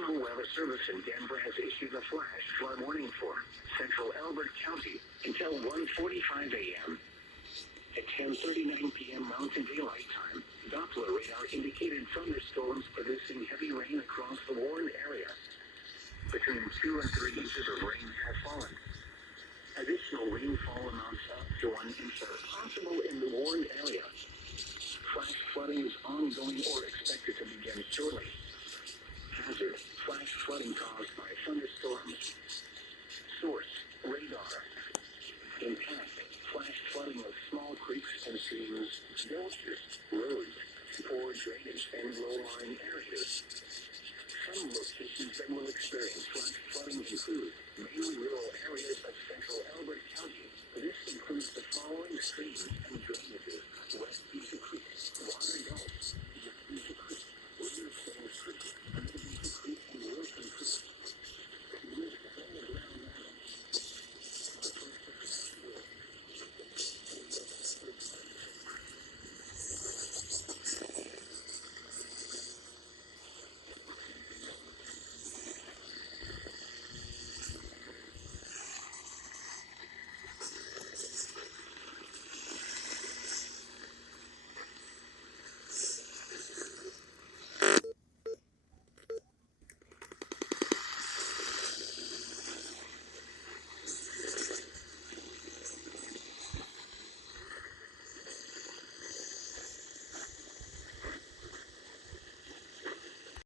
National Weather Service in Denver has issued a flash flood warning for central Elbert County until 1:45 a.m. At 10:39 p.m. Mountain Daylight Time, Doppler radar indicated thunderstorms producing heavy rain across the warned area. Between 2 and 3 inches of rain have fallen. Additional rainfall amounts up to 1 inch are possible in the warned area. Flash flooding is ongoing or expected to begin shortly. Hazard: flash flooding caused by thunderstorms. Source: radar. Impact: flash flooding of small creeks and streams, gulches, roads, poor drainage, and low-lying areas. Some locations that will experience flash flooding include mainly rural areas of